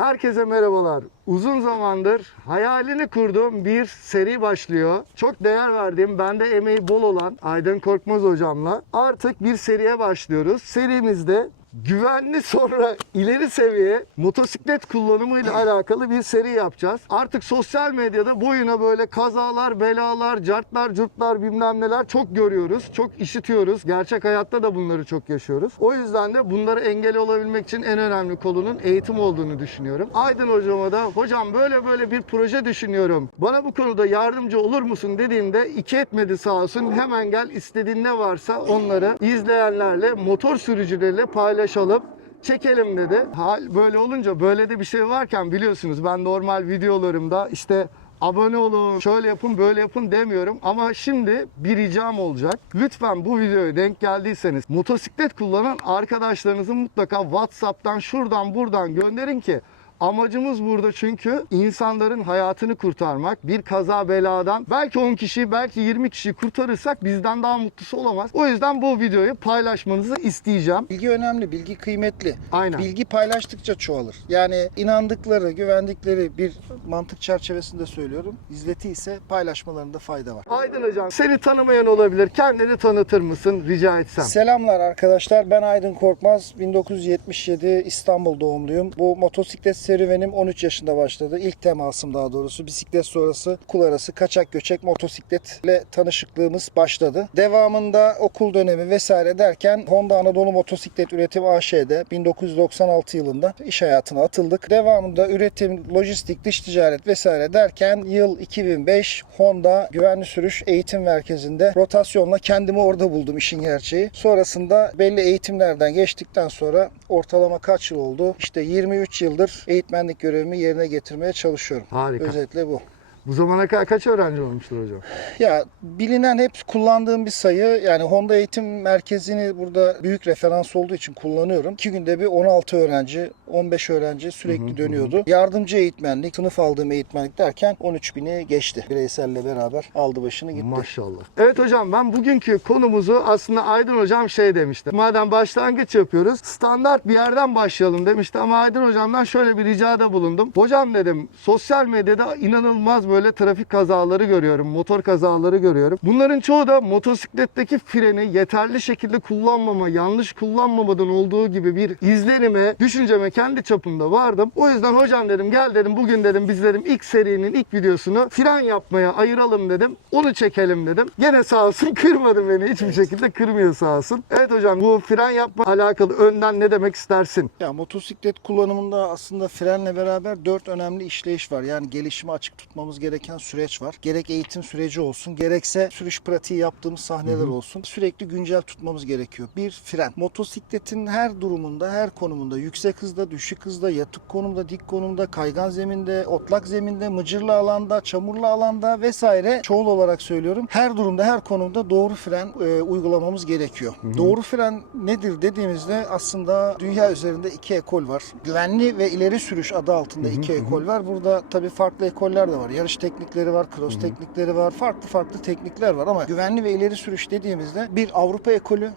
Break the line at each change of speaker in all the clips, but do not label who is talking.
Herkese merhabalar. Uzun zamandır hayalini kurduğum bir seri başlıyor. Çok değer verdiğim, bende emeği bol olan Aydın Korkmaz hocamla artık bir seriye başlıyoruz. Serimizde güvenli sonra ileri seviye motosiklet kullanımıyla alakalı bir seri yapacağız. Artık sosyal medyada boyuna böyle kazalar, belalar, cartlar, curtlar bilmem neler çok görüyoruz. Çok işitiyoruz. Gerçek hayatta da bunları çok yaşıyoruz. O yüzden de bunları engel olabilmek için en önemli konunun eğitim olduğunu düşünüyorum. Aydın hocama da hocam böyle böyle bir proje düşünüyorum. Bana bu konuda yardımcı olur musun dediğimde iki etmedi sağ olsun. Hemen gel istediğin ne varsa onları izleyenlerle, motor sürücüleriyle paylaşalım çekelim dedi. Hal böyle olunca böyle de bir şey varken biliyorsunuz ben normal videolarımda işte abone olun, şöyle yapın, böyle yapın demiyorum. Ama şimdi bir ricam olacak. Lütfen bu videoya denk geldiyseniz motosiklet kullanan arkadaşlarınızı mutlaka WhatsApp'tan şuradan buradan gönderin ki Amacımız burada çünkü insanların hayatını kurtarmak. Bir kaza beladan belki 10 kişi, belki 20 kişi kurtarırsak bizden daha mutlusu olamaz. O yüzden bu videoyu paylaşmanızı isteyeceğim.
Bilgi önemli, bilgi kıymetli.
Aynen.
Bilgi paylaştıkça çoğalır. Yani inandıkları, güvendikleri bir mantık çerçevesinde söylüyorum. İzleti ise paylaşmalarında fayda var.
Aydın hocam seni tanımayan olabilir. Kendini tanıtır mısın rica etsem?
Selamlar arkadaşlar. Ben Aydın Korkmaz. 1977 İstanbul doğumluyum. Bu motosiklet serüvenim 13 yaşında başladı. İlk temasım daha doğrusu. Bisiklet sonrası kul arası kaçak göçek motosikletle tanışıklığımız başladı. Devamında okul dönemi vesaire derken Honda Anadolu Motosiklet Üretim AŞ'de 1996 yılında iş hayatına atıldık. Devamında üretim, lojistik, dış ticaret vesaire derken yıl 2005 Honda Güvenli Sürüş Eğitim Merkezi'nde rotasyonla kendimi orada buldum işin gerçeği. Sonrasında belli eğitimlerden geçtikten sonra ortalama kaç yıl oldu? İşte 23 yıldır eğitmenlik görevimi yerine getirmeye çalışıyorum.
Harika.
Özetle bu.
Bu zamana kadar kaç öğrenci olmuştur hocam?
Ya bilinen hep kullandığım bir sayı yani Honda Eğitim Merkezi'ni burada büyük referans olduğu için kullanıyorum. İki günde bir 16 öğrenci, 15 öğrenci sürekli dönüyordu. Yardımcı eğitmenlik, sınıf aldığım eğitmenlik derken 13 bini geçti. Bireyselle beraber aldı başını gitti.
Maşallah. Evet hocam ben bugünkü konumuzu aslında Aydın hocam şey demişti. Madem başlangıç yapıyoruz standart bir yerden başlayalım demişti ama Aydın hocamdan şöyle bir ricada bulundum. Hocam dedim sosyal medyada inanılmaz böyle trafik kazaları görüyorum. Motor kazaları görüyorum. Bunların çoğu da motosikletteki freni yeterli şekilde kullanmama, yanlış kullanmamadan olduğu gibi bir izlenime, düşünceme kendi çapımda vardım. O yüzden hocam dedim gel dedim bugün dedim biz dedim ilk serinin ilk videosunu fren yapmaya ayıralım dedim. Onu çekelim dedim. Gene sağ olsun kırmadı beni. Hiçbir şekilde kırmıyor sağ olsun. Evet hocam bu fren yapma alakalı önden ne demek istersin?
Ya motosiklet kullanımında aslında frenle beraber dört önemli işleyiş var. Yani gelişime açık tutmamız gereken süreç var. Gerek eğitim süreci olsun, gerekse sürüş pratiği yaptığımız sahneler olsun. Sürekli güncel tutmamız gerekiyor. Bir fren. Motosikletin her durumunda, her konumunda, yüksek hızda, düşük hızda, yatık konumda, dik konumda, kaygan zeminde, otlak zeminde, mıcırlı alanda, çamurlu alanda vesaire çoğul olarak söylüyorum. Her durumda, her konumda doğru fren e, uygulamamız gerekiyor. Doğru fren nedir dediğimizde aslında dünya üzerinde iki ekol var. Güvenli ve ileri sürüş adı altında iki ekol var. Burada tabii farklı ekoller de var. Yarış teknikleri var, cross teknikleri var. Farklı farklı teknikler var ama güvenli ve ileri sürüş dediğimizde bir Avrupa ekolü,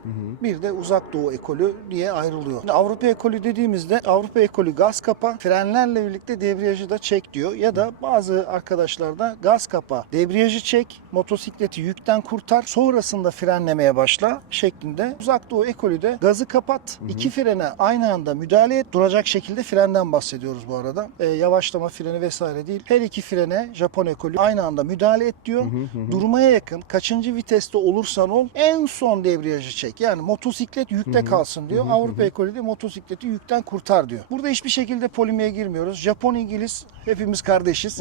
bir de uzak doğu ekolü diye ayrılıyor. Şimdi Avrupa ekolü dediğimizde Avrupa ekolü gaz kapa, frenlerle birlikte debriyajı da çek diyor. Ya da bazı arkadaşlarda gaz kapa, debriyajı çek, motosikleti yükten kurtar, sonrasında frenlemeye başla şeklinde. Uzak doğu ekolü de gazı kapat, iki frene aynı anda müdahale et, duracak şekilde frenden bahsediyoruz bu arada. Ee, yavaşlama freni vesaire değil. Her iki frene Japon ekolü aynı anda müdahale et diyor. Durmaya yakın kaçıncı viteste olursan ol en son debriyajı çek. Yani motosiklet yükte kalsın diyor. Avrupa ekolü de motosikleti yükten kurtar diyor. Burada hiçbir şekilde polimiğe girmiyoruz. Japon İngiliz hepimiz kardeşiz.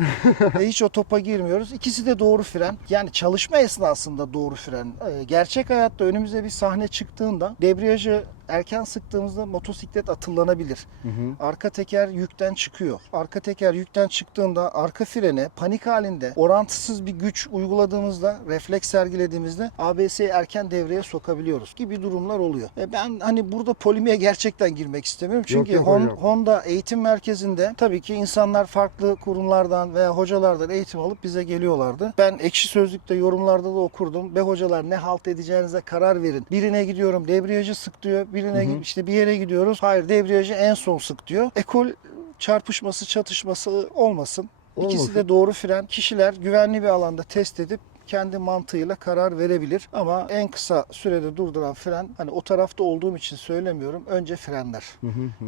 Ve hiç o topa girmiyoruz. İkisi de doğru fren. Yani çalışma esnasında doğru fren. Ee, Gerçek hayatta önümüze bir sahne çıktığında debriyajı erken sıktığımızda motosiklet atıllanabilir. Arka teker yükten çıkıyor. Arka teker yükten çıktığında arka frene panik halinde orantısız bir güç uyguladığımızda, refleks sergilediğimizde ABS'yi erken devreye sokabiliyoruz gibi durumlar oluyor. E ben hani burada polimiğe gerçekten girmek istemiyorum. Çünkü
yok
Hon-
hocam.
Honda eğitim merkezinde tabii ki insanlar farklı kurumlardan veya hocalardan eğitim alıp bize geliyorlardı. Ben ekşi sözlükte yorumlarda da okurdum. Be hocalar ne halt edeceğinize karar verin. Birine gidiyorum debriyajı sık diyor. Birine işte bir yere gidiyoruz. Hayır debriyajı en son sık diyor. Ekol çarpışması, çatışması olmasın. İkisi
Olmasın.
de doğru fren. Kişiler güvenli bir alanda test edip kendi mantığıyla karar verebilir. Ama en kısa sürede durduran fren, hani o tarafta olduğum için söylemiyorum, önce frenler.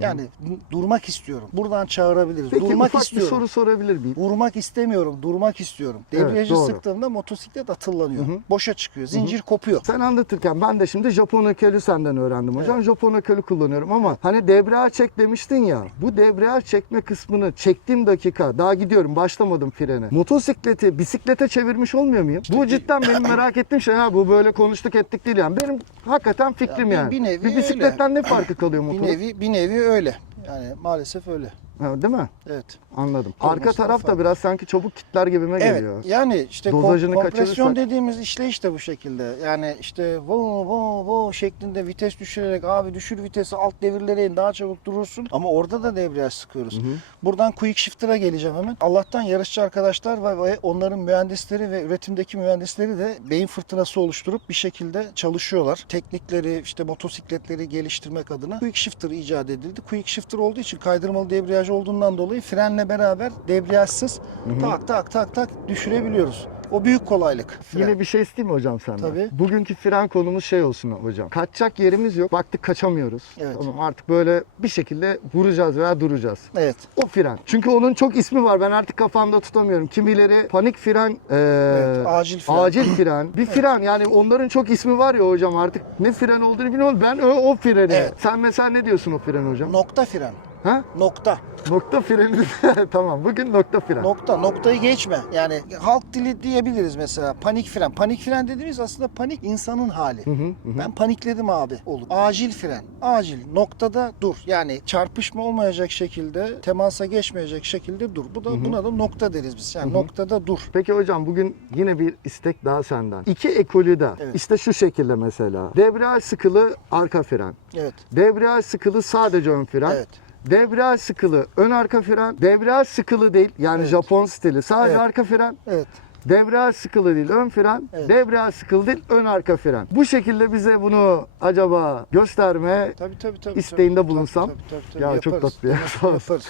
Yani n- durmak istiyorum. Buradan çağırabiliriz.
Peki
durmak
ufak
istiyorum.
bir soru sorabilir miyim?
Vurmak istemiyorum, durmak istiyorum.
Evet,
Debriyajı
doğru.
sıktığımda motosiklet atıllanıyor.
Hı hı.
Boşa çıkıyor, zincir kopuyor.
Sen anlatırken ben de şimdi Japon ökölü senden öğrendim hocam. Japon ökölü kullanıyorum ama hani debriyaj çek demiştin ya. Bu debriyaj çekme kısmını çektiğim dakika daha gidiyorum başlamadım frene. Motosikleti bisiklete çevirmiş olmuyor muyum? Bu cidden benim merak ettiğim şey ha bu böyle konuştuk ettik değil yani. Benim hakikaten fikrim
bir-
yani.
bir nevi
bisikletten ne farkı kalıyor
Bir
motorun?
nevi, bir nevi öyle. Yani maalesef öyle.
Ha, değil mi?
Evet.
Anladım.
Olması
Arka
da
taraf da
farklı.
biraz sanki çabuk kitler gibime
Evet.
geliyor.
Yani işte
Dozajını
kompresyon
kaçırırsak-
dediğimiz işleyiş de bu şekilde. Yani işte vo vo vo şeklinde vites düşürerek abi düşür vitesi alt devirlere in daha çabuk durursun. Ama orada da debriyaj sıkıyoruz. Buradan quick shifter'a geleceğim hemen. Allah'tan yarışçı arkadaşlar ve onların mühendisleri ve üretimdeki mühendisleri de beyin fırtınası oluşturup bir şekilde çalışıyorlar. Teknikleri işte motosikletleri geliştirmek adına quick shifter icat edildi. Quick shifter olduğu için kaydırmalı debriyaj olduğundan dolayı frenle beraber debriyajsız tak tak tak tak düşürebiliyoruz. O büyük kolaylık. Fren.
Yine bir şey isteyeyim mi hocam senden?
Tabii.
Bugünkü fren konumuz şey olsun hocam. Kaçacak yerimiz yok. Baktık kaçamıyoruz.
Evet.
Tamam artık böyle bir şekilde vuracağız veya duracağız.
Evet.
O fren. Çünkü onun çok ismi var. Ben artık kafamda tutamıyorum. Kimileri panik fren, eee,
Evet, acil fren.
acil fren. Bir fren yani onların çok ismi var ya hocam artık ne fren olduğunu bilmiyorum. Ben o, o freni.
Evet.
Sen mesela ne diyorsun o fren hocam?
Nokta fren.
Ha?
Nokta.
Nokta freni. tamam bugün nokta fren.
Nokta. Noktayı geçme. Yani halk dili diyebiliriz mesela. Panik fren. Panik fren dediğimiz aslında panik insanın hali.
Hı hı, hı.
Ben panikledim abi olur. Acil fren. Acil. Noktada dur. Yani çarpışma olmayacak şekilde, temasa geçmeyecek şekilde dur. Bu da buna da nokta deriz biz. Yani noktada dur.
Peki hocam bugün yine bir istek daha senden. İki ekolü de
Evet.
işte şu şekilde mesela. Debriyaj sıkılı arka fren.
Evet.
Debriyaj sıkılı sadece ön fren.
Evet.
Debriyaj sıkılı ön arka fren. Debriyaj sıkılı değil yani
Evet.
Japon stili sadece
Evet.
arka fren.
Evet.
Debriyaj sıkılı değil ön fren.
Evet.
Debriyaj sıkılı değil ön arka fren. Bu şekilde bize bunu acaba gösterme
Tabii tabii tabii.
İsteğinde
tabii,
bulunsam.
tabii, tabii, tabii,
Ya çok
yaparız.
tatlı ya.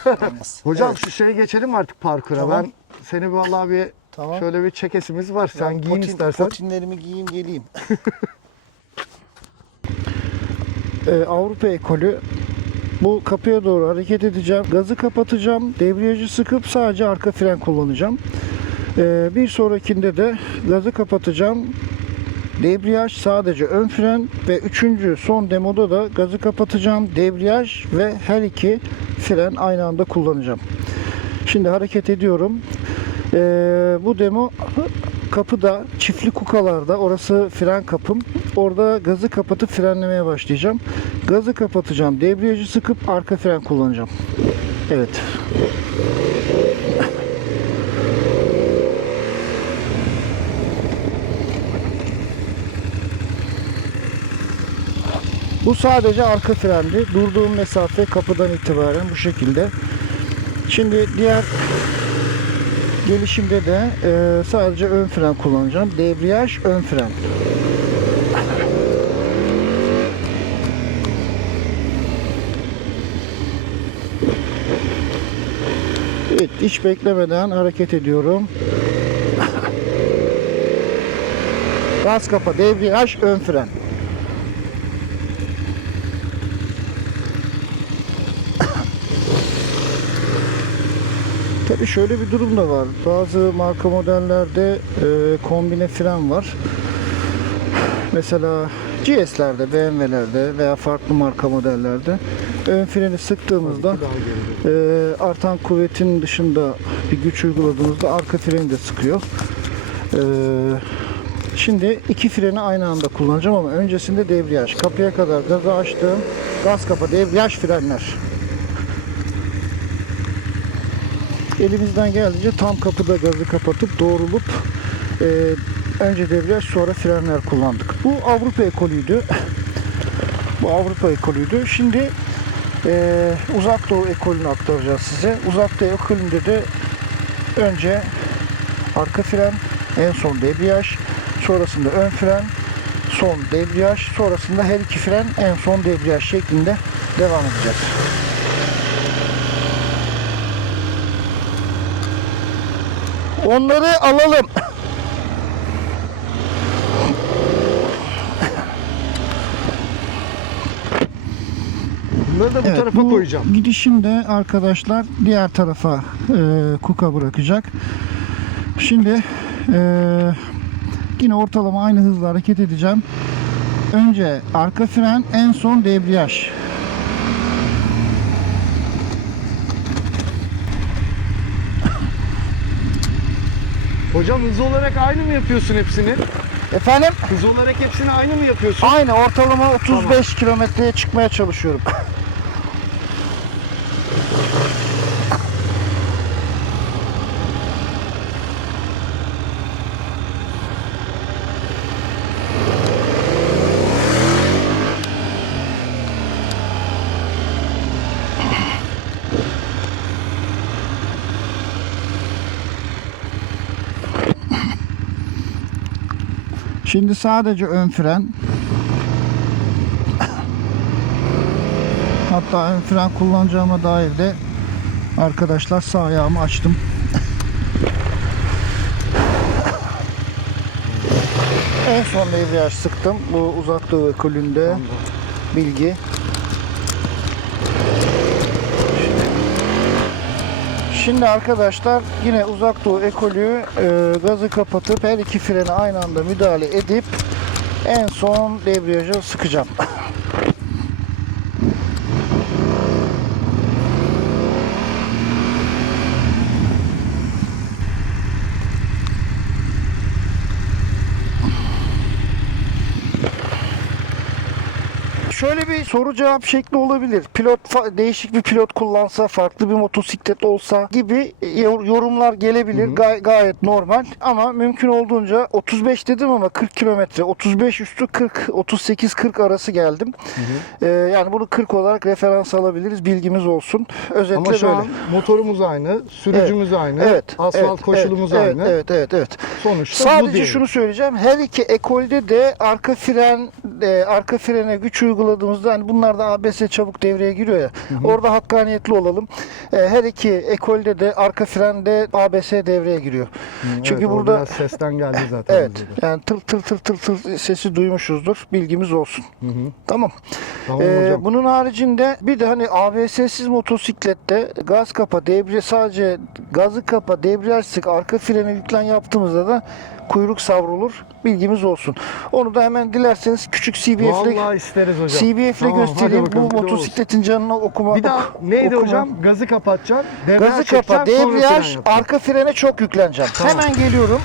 Yaparız.
Hocam
Evet.
şu şeye geçelim artık parkura.
Tamam.
Ben seni vallahi bir
Tamam.
şöyle bir çekesimiz var. Sen
Ben
giyin
potin-
istersen.
Potinlerimi giyeyim geleyim. Ee, Avrupa ekolü bu kapıya doğru hareket edeceğim. Gazı kapatacağım. Debriyajı sıkıp sadece arka fren kullanacağım. Ee, bir sonrakinde de gazı kapatacağım. Debriyaj sadece ön fren ve üçüncü son demoda da gazı kapatacağım. Debriyaj ve her iki fren aynı anda kullanacağım. Şimdi hareket ediyorum. Ee, bu demo kapıda çiftli kukalarda orası fren kapım. Orada gazı kapatıp frenlemeye başlayacağım. Gazı kapatacağım. Debriyajı sıkıp arka fren kullanacağım. Evet. Bu sadece arka frendi. Durduğum mesafe kapıdan itibaren bu şekilde. Şimdi diğer gelişimde de e, sadece ön fren kullanacağım. Debriyaj ön fren. Evet, hiç beklemeden hareket ediyorum. Gaz kapa, debriyaj, ön fren. Tabii şöyle bir durum da var. Bazı marka modellerde e, kombine fren var. Mesela GS'lerde, BMW'lerde veya farklı marka modellerde ön freni sıktığımızda e, artan kuvvetin dışında bir güç uyguladığımızda arka freni de sıkıyor. E, şimdi iki freni aynı anda kullanacağım ama öncesinde debriyaj. Kapıya kadar gazı açtım. Gaz kapa, debriyaj, frenler. Elimizden geldiğince tam kapıda gazı kapatıp doğrulup e, önce debriyaj sonra frenler kullandık. Bu Avrupa ekolüydü. Bu Avrupa ekolüydü. Şimdi e, Uzak Doğu ekolünü aktaracağız size. Uzak Doğu ekolünde de önce arka fren, en son debriyaj, sonrasında ön fren, son debriyaj, sonrasında her iki fren, en son debriyaj şeklinde devam edeceğiz. Onları alalım.
Bunları da bu
Evet,
tarafa
bu
koyacağım.
Gidişimde arkadaşlar diğer tarafa e, kuka bırakacak. Şimdi e, yine ortalama aynı hızla hareket edeceğim. Önce arka fren, en son debriyaj.
Hocam hız olarak aynı mı yapıyorsun hepsini?
Efendim?
Hız olarak hepsini aynı mı yapıyorsun?
Aynı ortalama 35 kilometreye çıkmaya çalışıyorum. Şimdi sadece ön fren. Hatta ön fren kullanacağıma dair de arkadaşlar sağ ayağımı açtım. En son devriyaj sıktım. Bu uzak doğu ekolünde bilgi. Şimdi arkadaşlar yine uzak doğu ekolü e, gazı kapatıp her iki freni aynı anda müdahale edip en son debriyajı sıkacağım. Şöyle bir soru cevap şekli olabilir. Pilot değişik bir pilot kullansa, farklı bir motosiklet olsa gibi yor- yorumlar gelebilir. Gay- gayet normal ama mümkün olduğunca 35 dedim ama 40 kilometre, 35 üstü 40, 38-40 arası geldim. Ee, yani bunu 40 olarak referans alabiliriz. Bilgimiz olsun. Özetle
Ama şu
böyle.
an motorumuz aynı, sürücümüz aynı,
Evet.
asfalt
evet,
koşulumuz
evet,
aynı.
Evet, evet, evet.
Sonuçta bu
Sadece şunu söyleyeceğim. Her iki ekolde de arka fren e, arka frene güç uyguladığımızda hani bunlar da ABS çabuk devreye giriyor ya. Orada hakkaniyetli olalım. E, her iki ekolde de arka frende ABS devreye giriyor. Çünkü
Evet,
burada
sesten geldi zaten.
evet yani tır tır tır tır tır sesi duymuşuzdur. Bilgimiz olsun. Tamam.
Tamam
Ee,
hocam.
bunun haricinde bir de hani ABS'siz motosiklette gaz kapa, debriyaj sadece gazı kapa, debriyaj sık, arka freni yüklen yaptığımızda da kuyruk savrulur. Bilgimiz olsun. Onu da hemen dilerseniz küçük CBF'le
isteriz hocam.
CBF'le
Tamam,
göstereyim.
bakalım,
Bu motosikletin canına okuma.
Bir daha neydi
okuma.
hocam? Gazı kapatacaksın, debriyaj
Gazı kapa,
çekeceksin, sonra fren
debriyaj,
yapacaksın.
arka frene çok yükleneceğim.
Tamam.
Hemen geliyorum.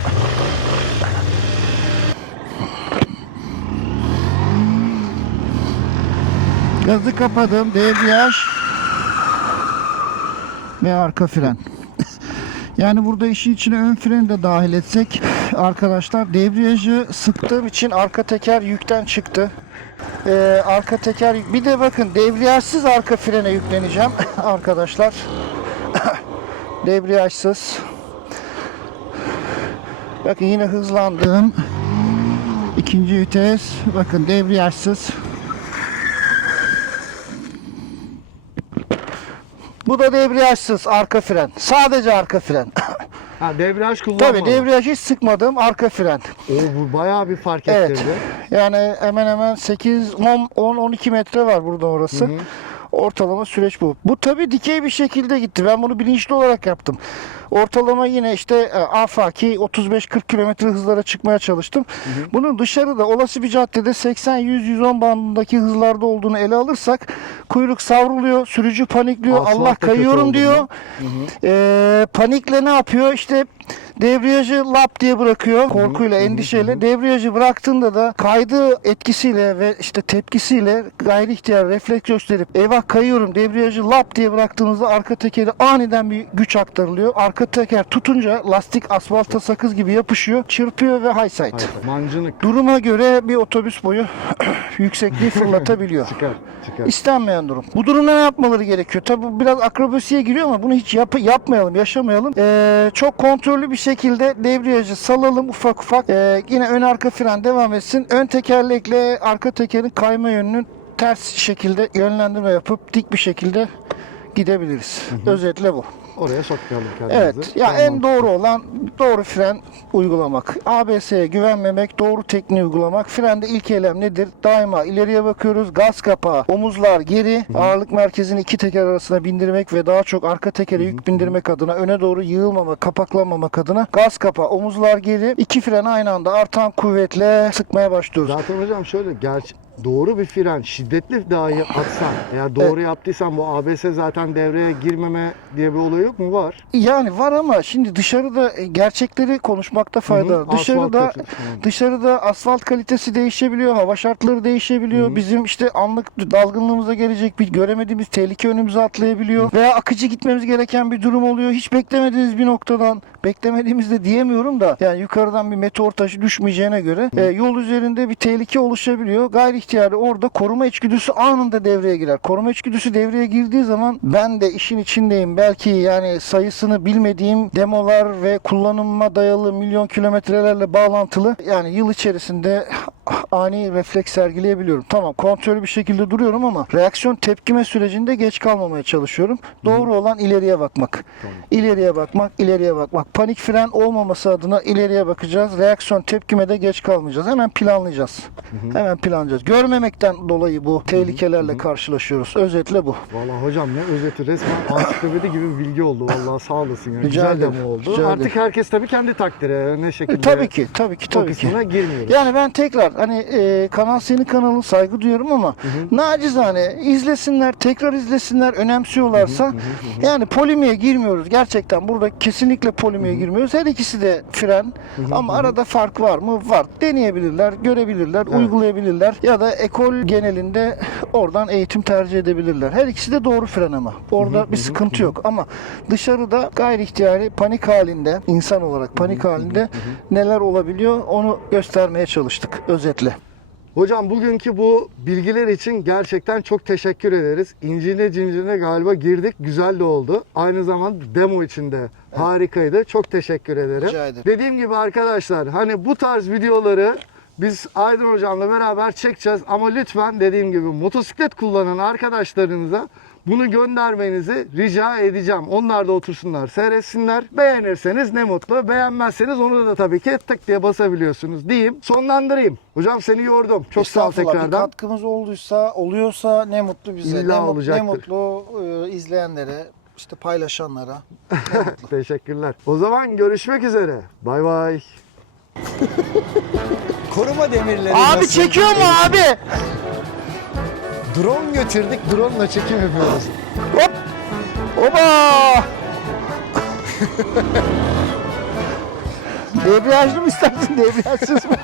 Gazı kapadım, debriyaj ve arka fren. Yani burada işin içine ön freni de dahil etsek arkadaşlar debriyajı sıktığım için arka teker yükten çıktı. Ee, arka teker bir de bakın debriyajsız arka frene yükleneceğim arkadaşlar. debriyajsız. Bakın yine hızlandım. İkinci vites. Bakın debriyajsız. Bu da debriyajsız arka fren. Sadece arka fren.
Ha debriyaj kullanma.
Tabii debriyaj hiç sıkmadım arka fren.
O bu bayağı bir fark
Evet.
ettirdi.
Yani hemen hemen 8 10 10 12 metre var burada orası. Ortalama süreç bu. Bu tabii dikey bir şekilde gitti. Ben bunu bilinçli olarak yaptım. Ortalama yine işte e, afaki 35-40 kilometre hızlara çıkmaya çalıştım. Bunun dışarıda olası bir caddede 80-100-110 bandındaki hızlarda olduğunu ele alırsak kuyruk savruluyor, sürücü panikliyor,
Asfalt da
Allah kayıyorum diyor.
mu?
Ee, panikle ne yapıyor? İşte debriyajı lap diye bırakıyor korkuyla, endişeyle. Debriyajı bıraktığında da kaydığı etkisiyle ve işte tepkisiyle gayri ihtiyar refleks gösterip eyvah kayıyorum debriyajı lap diye bıraktığımızda arka tekeri aniden bir güç aktarılıyor. Arka teker tutunca lastik asfalta sakız gibi yapışıyor, çırpıyor ve high side.
Mancınık.
Duruma göre bir otobüs boyu yüksekliği fırlatabiliyor.
Çıkar. Çıkar.
İstenmeyen durum. Bu durumda ne yapmaları gerekiyor? Tabi biraz akrobasiye giriyor ama bunu hiç yap- yapmayalım, yaşamayalım. Ee, çok kontrollü bir şekilde debriyajı salalım ufak ufak. Ee, yine ön arka fren devam etsin. Ön tekerlekle arka tekerin kayma yönünün ters şekilde yönlendirme yapıp dik bir şekilde gidebiliriz. Özetle bu.
Oraya sokmayalım kendimizi.
Evet. Ya
Tamam.
en doğru olan doğru fren uygulamak. ABS'ye güvenmemek, doğru tekniği uygulamak. Frende ilk eylem nedir? Daima ileriye bakıyoruz. Gaz kapağı, omuzlar geri, ağırlık merkezini iki teker arasına bindirmek ve daha çok arka tekere yük bindirmek adına öne doğru yığılmamak, kapaklanmamak adına gaz kapağı, omuzlar geri, iki fren aynı anda artan kuvvetle sıkmaya başlıyoruz.
Zaten hocam şöyle gerçi doğru bir fren şiddetli dahi atsan eğer doğru yaptıysan bu ABS zaten devreye girmeme diye bir olay yok mu? Var.
Yani var ama şimdi dışarıda e, gerçekleri konuşmakta fayda var.
Hı hı,
Dışarıda
asfalt. Hı.
dışarıda asfalt kalitesi değişebiliyor, hava şartları değişebiliyor. Bizim işte anlık dalgınlığımıza gelecek bir göremediğimiz tehlike önümüze atlayabiliyor veya akıcı gitmemiz gereken bir durum oluyor. Hiç beklemediğiniz bir noktadan beklemediğimizde diyemiyorum da yani yukarıdan bir meteor taşı düşmeyeceğine göre e, yol üzerinde bir tehlike oluşabiliyor. Gayri ihtiyari orada koruma içgüdüsü anında devreye girer. Koruma içgüdüsü devreye girdiği zaman ben de işin içindeyim. Belki yani sayısını bilmediğim demolar ve kullanıma dayalı milyon kilometrelerle bağlantılı yani yıl içerisinde ani refleks sergileyebiliyorum. Tamam kontrollü bir şekilde duruyorum ama reaksiyon tepkime sürecinde geç kalmamaya çalışıyorum. Doğru olan ileriye bakmak. İleriye bakmak, ileriye bakmak. Panik fren olmaması adına ileriye bakacağız. Reaksiyon tepkime de geç kalmayacağız. Hemen planlayacağız. Hemen planlayacağız. Görmemekten dolayı bu tehlikelerle karşılaşıyoruz. Özetle bu.
Vallahi hocam ne özeti resmen ansiklopedi gibi bir bilgi oldu. Vallahi sağ olasın. Yani.
Rica
Güzel demo oldu.
rica
Artık
ederim.
herkes tabii kendi takdiri ne şekilde.
E, tabii ki, tabii ki, tabii ki.
girmiyoruz.
Yani ben tekrar hani e, kanal senin kanalın saygı duyuyorum ama nacizane izlesinler, tekrar izlesinler önemsiyorlarsa yani polemiğe girmiyoruz. Gerçekten burada kesinlikle polemiğe girmiyoruz. Her ikisi de fren ama arada fark var mı? Var. Deneyebilirler, görebilirler, uygulayabilirler ya da ekol genelinde oradan eğitim tercih edebilirler. Her ikisi de doğru fren ama. Orada bir sıkıntı yok ama dışarıda gayri ihtiyari panik halinde insan olarak panik halinde neler olabiliyor onu göstermeye çalıştık özetle.
Hocam bugünkü bu bilgiler için gerçekten çok teşekkür ederiz. İncine cincine galiba girdik. Güzel de oldu. Aynı zamanda demo için de harikaydı. Çok teşekkür ederim.
Rica ederim.
Dediğim gibi arkadaşlar hani bu tarz videoları biz Aydın hocamla beraber çekeceğiz ama lütfen dediğim gibi motosiklet kullanan arkadaşlarınıza bunu göndermenizi rica edeceğim. Onlar da otursunlar, seyretsinler. Beğenirseniz ne mutlu. Beğenmezseniz onu da tabii ki tık diye basabiliyorsunuz diyeyim. Sonlandırayım. Hocam seni yordum. Çok sağ ol
Estağfurullah, Bir
tekrardan.
katkımız olduysa, oluyorsa ne mutlu bize.
İlla
ne, mut-
olacaktır.
ne mutlu e, izleyenlere, işte paylaşanlara.
Teşekkürler. O zaman görüşmek üzere. Bay bay.
Koruma demirleri
abi
nasıl?
çekiyor mu abi?
Drone götürdük. Drone ile çekim yapıyoruz.
Hop! Oba! Debriyajlı mı istersin, debriyajsız mı?